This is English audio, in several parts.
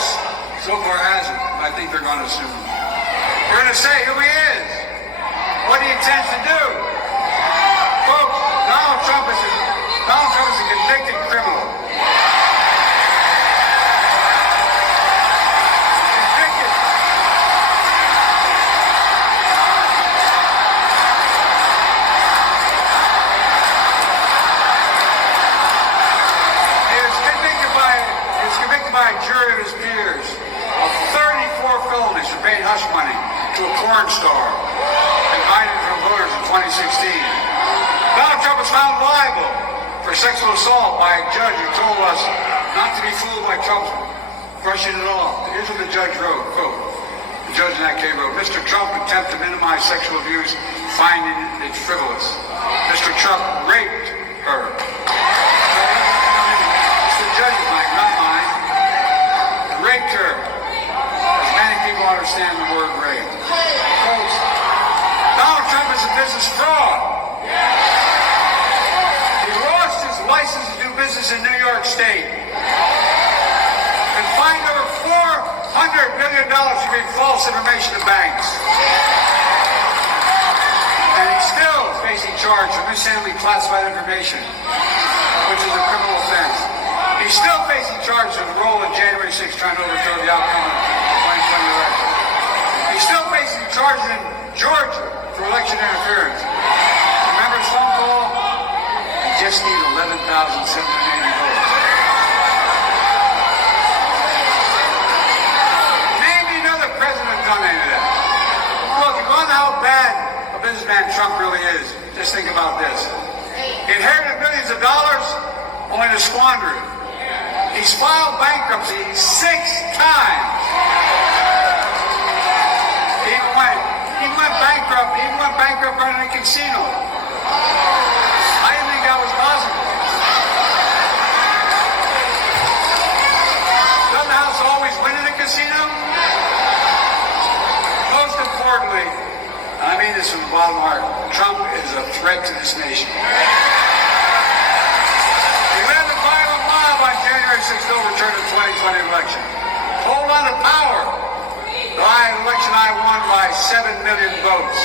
press so far hasn't. I think they're going to soon. We're going to say who he is, what he intends to do. Folks, Donald Trump is a convicted criminal. By a jury of his peers of 34 felonies for paying hush money to a porn star and hiding from voters in 2016. Donald Trump was found liable for sexual assault by a judge who told us not to be fooled by Trump's brushing it off. Here's what the judge wrote, quote, the judge in that case wrote, Mr. Trump attempt to minimize sexual abuse, finding it frivolous. Mr. Trump raped her. It's the judge's mind, not mine. Raped her, as many people understand the word rape. Folks, Donald Trump is a business fraud. He lost his license to do business in New York State and fined over $400 million for giving false information to banks. And he's still facing charge for mishandling classified information, which is a criminal offense. He's still facing charges of the role in January 6th trying to overthrow the outcome of the 2020 election. He's still facing charges in Georgia for election interference. Remember his phone call? He just needs 11,780 votes. Name me another president who's done any of that. Look, if you want to know how bad a businessman Trump really is, just think about this. He inherited millions of dollars only to squander it. He's filed bankruptcy 6 times. He went bankrupt running a casino. I didn't think that was possible. Doesn't the House always win in a casino? Most importantly, and I mean this from the bottom of my heart, Trump is a threat to this nation. On January 6th, to overturn the 2020 election. Hold on to power. The election I won by 7 million votes.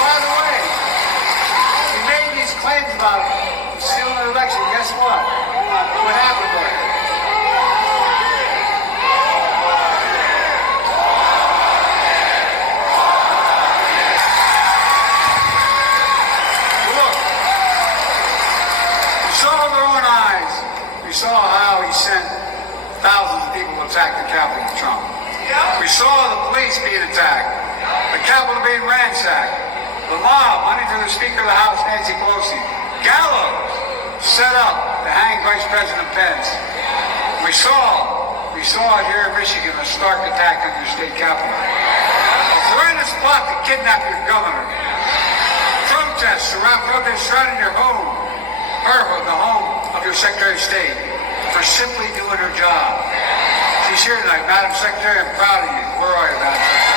By the way, he made these claims about stealing the election. Guess what? What happened to it? We saw how he sent thousands of people to attack the Capitol with Trump. We saw the police being attacked, the Capitol being ransacked, the mob hunting for the Speaker of the House, Nancy Pelosi, gallows set up to hang Vice President Pence. We saw it here in Michigan, a stark attack on your state capitol. A horrendous plot to kidnap your governor. Protests surrounding your home, the home of your Secretary of State, for simply doing her job. She's here tonight. Madam Secretary, I'm proud of you. Where are you, Madam Secretary?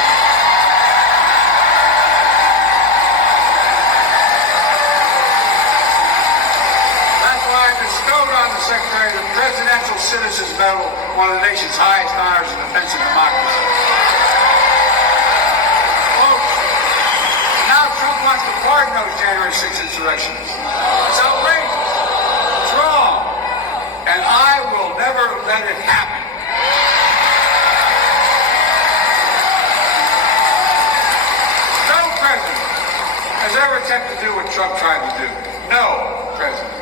That's why I bestowed on the Secretary the Presidential Citizens Medal, one of the nation's highest honors in defense of democracy. Folks, now Trump wants to pardon those January 6th insurrections. It's outrageous. It's wrong. And I will never let it happen. No president has ever attempted to do what Trump tried to do. No president.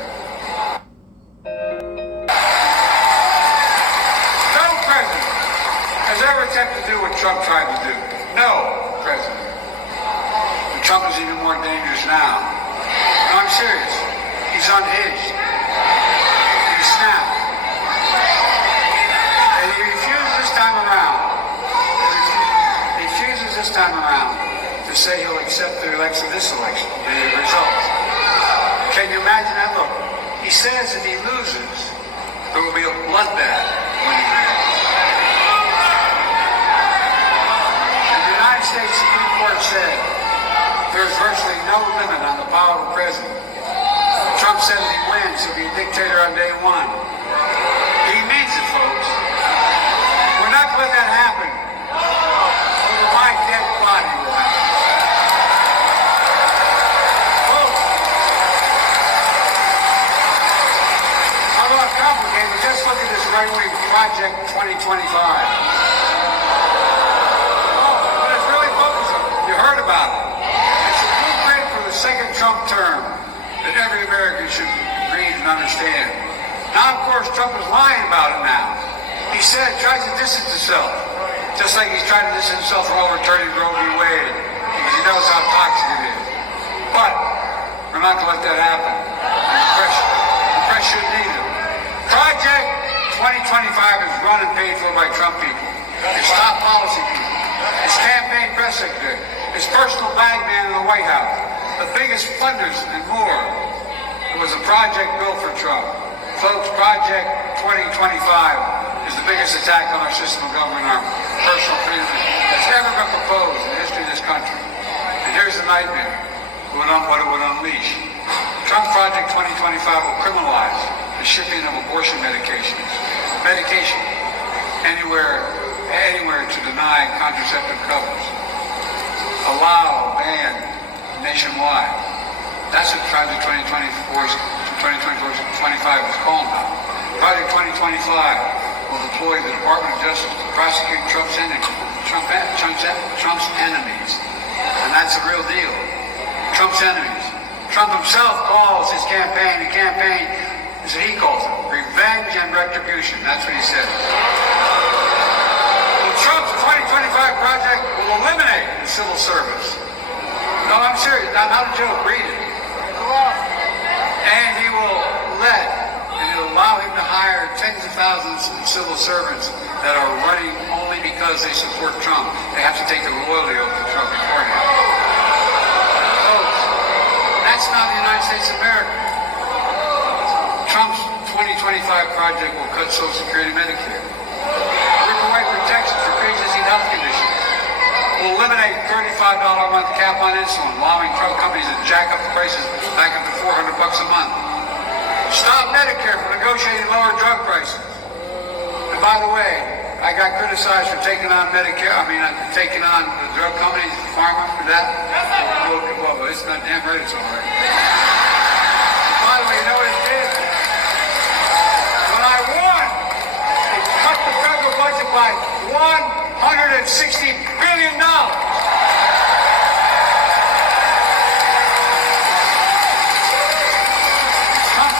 No president has ever attempted to do what Trump tried to do. No president. And Trump is even more dangerous now. No, I'm serious. He's unhinged. He's snapped. And he refuses this time around. He refuses this time around to say he'll accept the results. Can you imagine that? Look, he says if he loses, there will be a bloodbath when he wins. And the United States Supreme Court said there is virtually no limit on the power of the president. Trump Trump says he wins, he'll be a dictator on day one. He means it, folks. We're not going to let that happen. Over my dead body will happen. Folks, I don't want to complicate, but just look at this right-wing Project 2025. What it's really focused on, you heard about it. It's a blueprint for the second Trump term that every American should read and understand. Now, of course, Trump is lying about it now. He tries to distance himself, just like he's trying to distance himself from overturning Roe v. Wade, because he knows how toxic it is. But we're not going to let that happen. The press shouldn't either. Project 2025 is run and paid for by Trump people. His top policy people. His campaign press secretary. His personal bag man in the White House. The biggest funders and more. It was a project built for Trump. Folks, Project 2025 is the biggest attack on our system of government, our personal freedom that's ever been proposed in the history of this country. And here's the nightmare, what it would unleash. Trump Project 2025 will criminalize the shipping of abortion medication anywhere to deny contraceptive covers. Allow, ban nationwide. That's what Project 2025 is calling out. Project 2025 will deploy the Department of Justice to prosecute Trump's enemies. And that's the real deal. Trump's enemies. Trump himself calls his campaign, is what he calls it, revenge and retribution. That's what he says. Well, Trump's 2025 project will eliminate the civil service. No, I'm serious. Not a joke. Read it. And he will allow him to hire tens of thousands of civil servants that are running only because they support Trump. They have to take the loyalty oath to Trump beforehand. Folks, that's not the United States of America. Trump's 2025 project will cut Social Security and Medicare. Rip away protections for pre-existing health conditions. Will eliminate $35 a month cap on insulin, allowing drug companies to jack up the prices back up to $400 a month. Stop Medicare from negotiating lower drug prices. And by the way, I got criticized for taking on taking on the drug companies, pharma for that. Well, it's not damn right, it's all right. By the way, you know what it did? When I won, they cut the federal budget by $160 billion.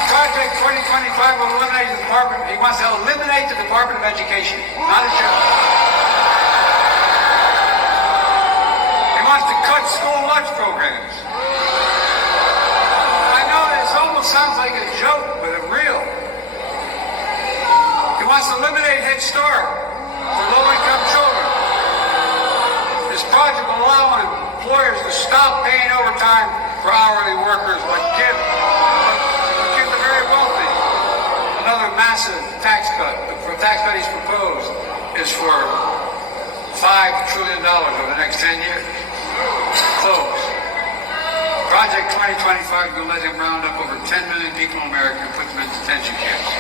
Project 2025 will eliminate the department. He wants to eliminate the Department of Education. Not a joke. He wants to cut school lunch programs. I know this almost sounds like a joke, but it's real. He wants to eliminate Head Start for low-income children. This project will allow employers to stop paying overtime for hourly workers, but give the very wealthy another massive tax cut. The tax cut he's proposed is for $5 trillion over the next 10 years. Folks, Project 2025 will let him round up over 10 million people in America and put them in detention camps.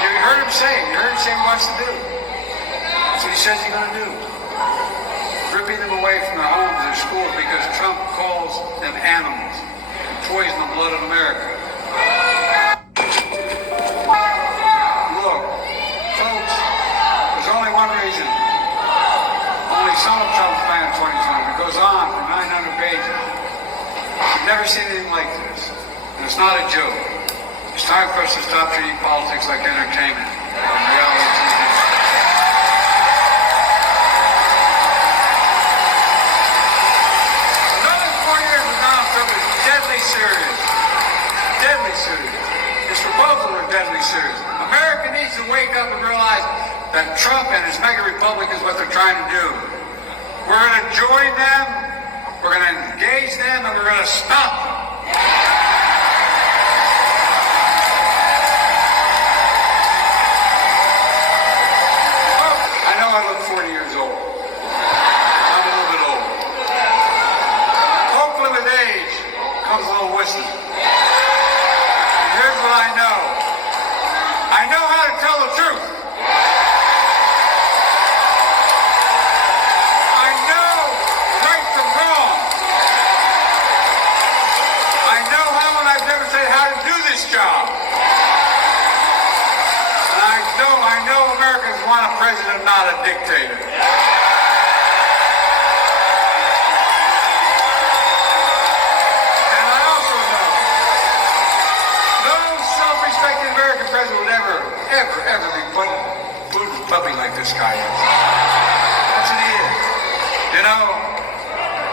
You heard him say what he wants to do. That's what he says he's going to do. Ripping them away from their homes, their schools, because Trump calls them animals. Poison the blood of America. Look, folks, there's only one reason. Only some of Trump's plan 2020. It goes on for 900 pages. I've never seen anything like this. And it's not a joke. It's time for us to stop treating politics like entertainment and reality TV. Deadly serious. His proposals are deadly serious. America needs to wake up and realize that Trump and his mega republic is what they're trying to do. We're going to join them, we're going to engage them, and we're going to stop them. I know I look 40 years old. I'm a little bit old. Hopefully with age comes a little wisdom. places? And here's what I know. I know how to tell the truth. I know right from wrong. I know how, and I've demonstrated how to do this job. And I know Americans want a president, not a dictator. And I also know no self-respecting American president would ever be put in puppy like this guy is. That's what he is. You know,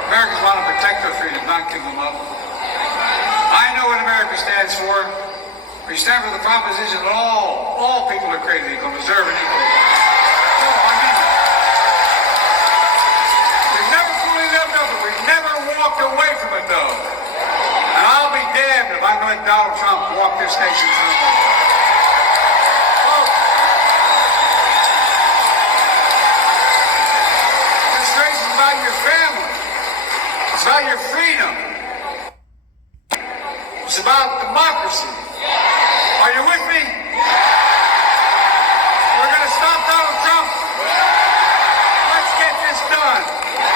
Americans want to protect their freedom, not give them up. I know what America stands for. We stand for the proposition that all people are created equal, deserve an equal. No, I mean it. We've never fully lived up to it. We've never walked away from it, though. And I'll be damned if I'm going to let Donald Trump walk this nation through it. Folks, this race is about your family. It's about your freedom. It's about democracy. Are you with me?